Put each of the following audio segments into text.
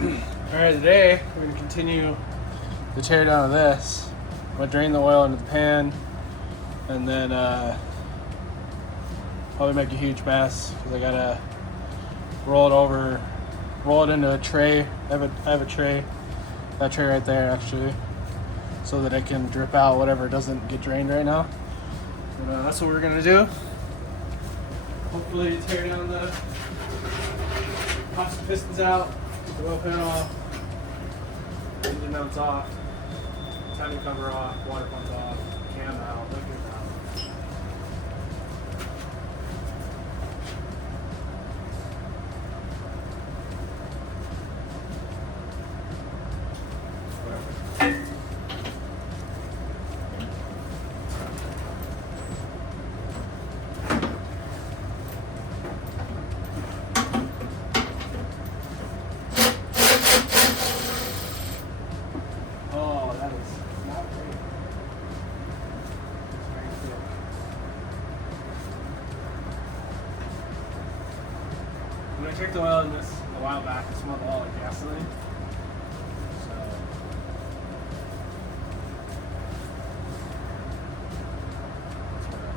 Alright, today we're going to continue the tear down of this. I'm going to drain the oil into the pan and then probably make a huge mess because I got to roll it into a tray. I have a tray, that tray right there actually, so that I can drip out whatever doesn't get drained right now. And, that's what we're going to do. Hopefully tear down pop some pistons out, get the oil pan off, engine mounts off, timing cover off, water pumps off, cam out, liquor out. Oh, that is not great. It's very thick. When I checked the oil in this a while back, it smelled a lot like gasoline. So it's whatever.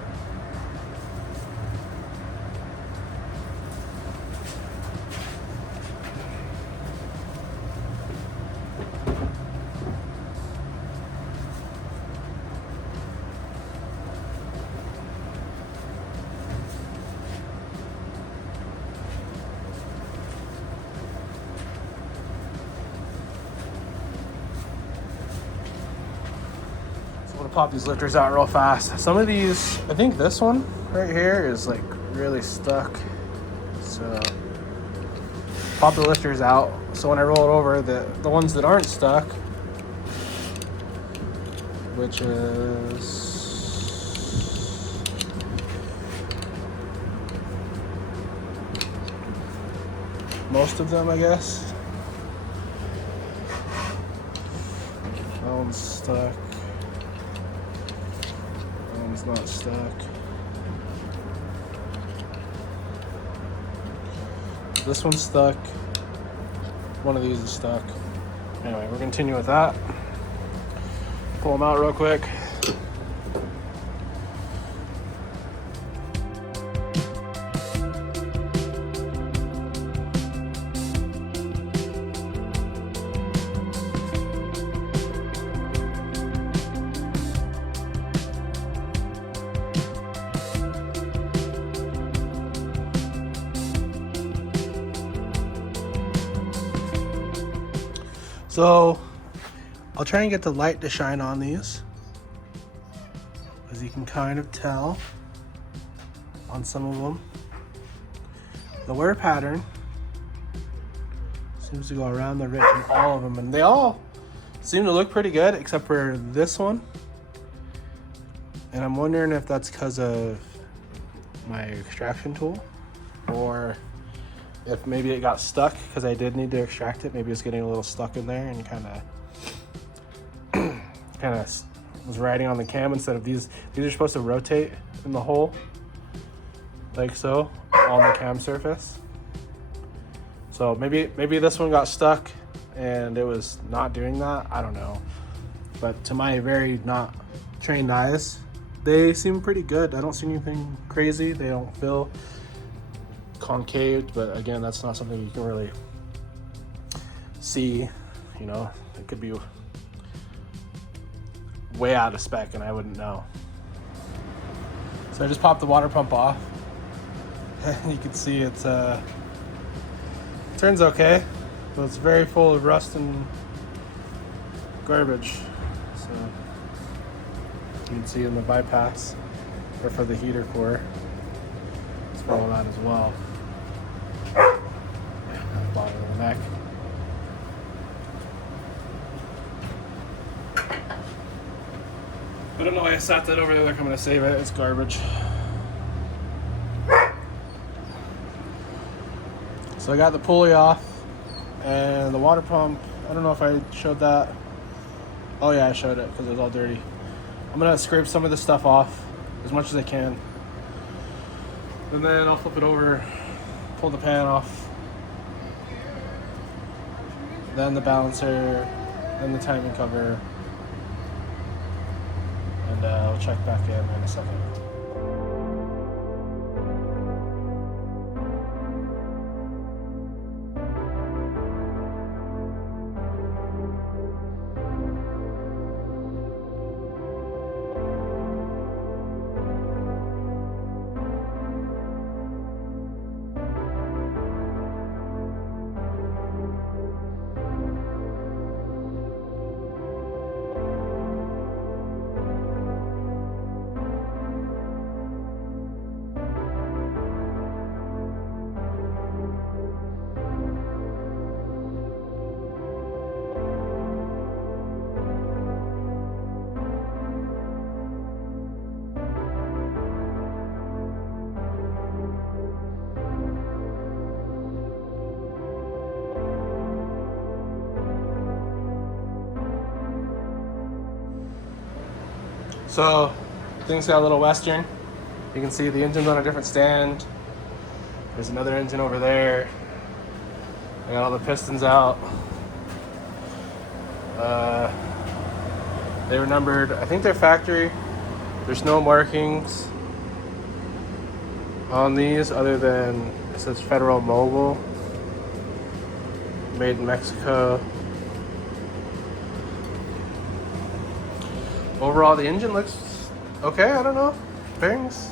I'm gonna pop these lifters out real fast. Some of these, I think this one right here is like really stuck. So pop the lifters out. So when I roll it over, the ones that aren't stuck, which is most of them, I guess. That one's stuck. It's not stuck. This one's stuck. One of these is stuck. Anyway, we'll continue with that. Pull them out real quick. So I'll try and get the light to shine on these, as you can kind of tell on some of them. The wear pattern seems to go around the ridge in all of them, and they all seem to look pretty good except for this one. And I'm wondering if that's because of my extraction tool, or if maybe it got stuck because I did need to extract it. Maybe it's getting a little stuck in there and kind of was riding on the cam instead of these. These are supposed to rotate in the hole like so on the cam surface. So maybe this one got stuck and it was not doing that. I don't know. But to my very not trained eyes, they seem pretty good. I don't see anything crazy. They don't feel concaved, but again, that's not something you can really see. You know, it could be way out of spec and I wouldn't know. So I just popped the water pump off. You can see it's turns okay, but it's very full of rust and garbage. So you can see in the bypass, or for the heater core, it's full of that as well. Bottom of the neck. I don't know why I sat that over there. Like I'm gonna save it. It's garbage. So I got the pulley off and the water pump. I don't know if I showed that. Oh yeah, I showed it because it was all dirty. I'm gonna scrape some of this stuff off as much as I can. And then I'll flip it over, pull the pan off. then the balancer, then the timing cover, and I'll check back in a second. So things got a little Western. You can see the engine's on a different stand. There's another engine over there. I got all the pistons out. They were numbered, I think they're factory. There's no markings on these other than it says Federal Mogul, made in Mexico. Overall, the engine looks okay. I don't know. Bearings.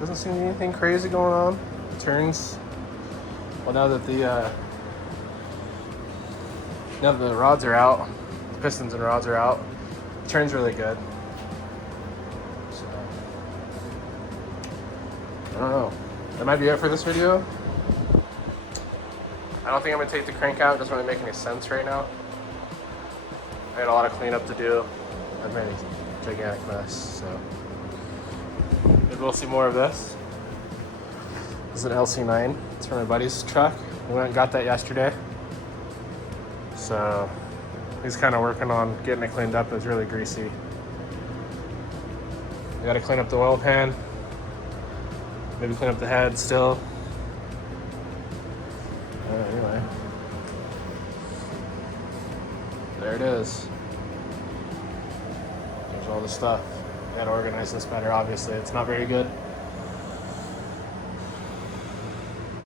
Doesn't seem to be anything crazy going on. Turns. Well, now that the rods are out, the pistons and rods are out, it turns really good. So, I don't know. That might be it for this video. I don't think I'm gonna take the crank out. It doesn't really make any sense right now. I had a lot of cleanup to do. I've made a gigantic mess, so maybe we'll see more of this. This is an LC9. It's from my buddy's truck. We went and got that yesterday. So he's kind of working on getting it cleaned up. It was really greasy. We got to clean up the oil pan. Maybe clean up the head still. Anyway. There it is. There's all the stuff. I gotta organize this better, obviously. It's not very good.